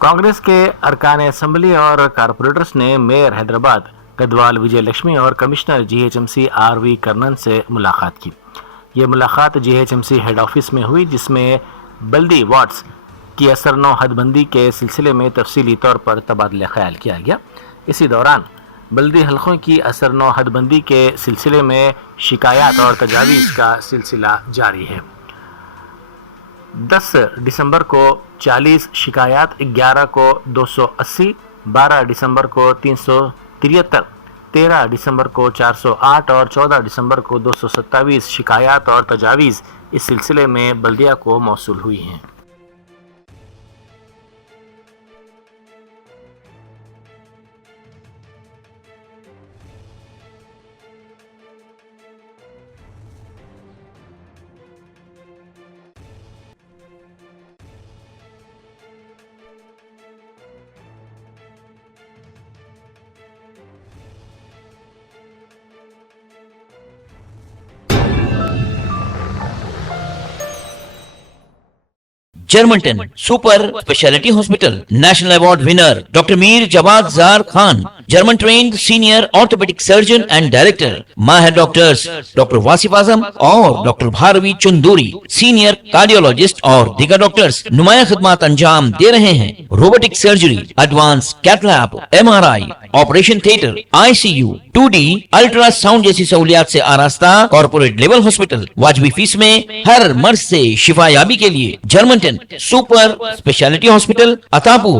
कांग्रेस के अरकान असम्बली और कारपोरेटर्स ने मेयर हैदराबाद गदवाल विजय लक्ष्मी और कमिश्नर जीएचएमसी आरवी कर्नन से मुलाकात की। ये मुलाकात जीएचएमसी हेड ऑफिस में हुई, जिसमें बल्दी वार्ड्स की असरनौ हदबंदी के सिलसिले में तफसीली तौर पर तबादला ख्याल किया गया। इसी दौरान बल्दी हलकों की असरनौ हदबंदी के सिलसिले में शिकायत और तजावीज़ का सिलसिला जारी है। 10 दिसंबर को 40 शिकायत, 11 को 280, 12 दिसंबर को 373, 13 दिसंबर को 408 और 14 दिसंबर को 227 शिकायत और तजावीज़ इस सिलसिले में बल्दिया को मौसूल हुई हैं। Germanton super speciality hospital, national award winner doctor Mir Jawad Zar Khan, German trained senior orthopedic surgeon and director, माहिर डॉक्टर्स डॉक्टर वासिफ आजम और doctor Bharvi Chanduri, senior cardiologist और दीगर डॉक्टर्स नुमाया खिदमत अंजाम दे रहे हैं। Robotic surgery, advance cath lab, MRI, operation theatre, ICU, 2D ultrasound जैसी सहूलियात से आरास्ता कॉर्पोरेट लेवल हॉस्पिटल, वाजबी फीस में हर मर्ज से शिफायाबी के लिए Germanton super speciality hospital, Attapur,